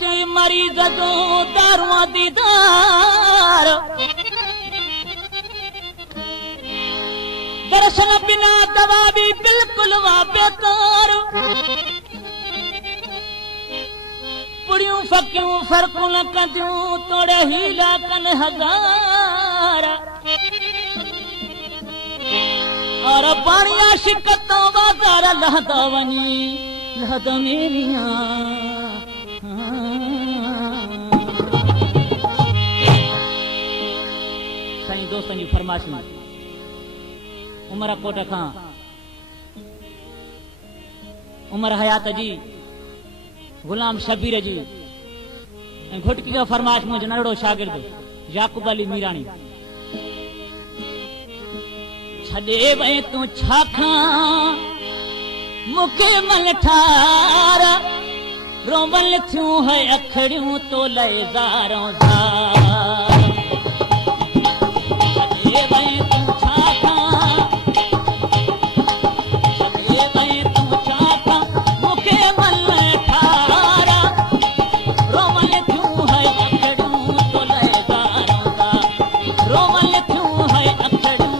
जी मरीज जो दारुआ दीदार दर्शन बिना दवा भी बिल्कुल वा बेकार पुड़ियूं फकियूं फर्कूं न कंदियूं तोड़े हीला कन हजार और पाणिया शिकतों बाजार लहदा वनी लहदा मेरिया साईं दोस्तन जी फरमाइश उमर कोट खां उमर हयात जी गुलाम शबीर जी घुटकी का फरमाइश मुझे नड़ो शागिर्द याकूब अली मीरानी छॾे वई तूं छा खां मूंखे मन ठार रोमल थियूं है अखड़ियूं तो लए ज़ारों ज़ार छॾे वई तूं छा खां छॾे वई तूं छा खां मूंखे मन ठार रोमल थियूं है अखड़ियूं तो लए ज़ारों ज़ार रोमल थियूं है अखड़ियूं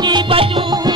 जी बजूं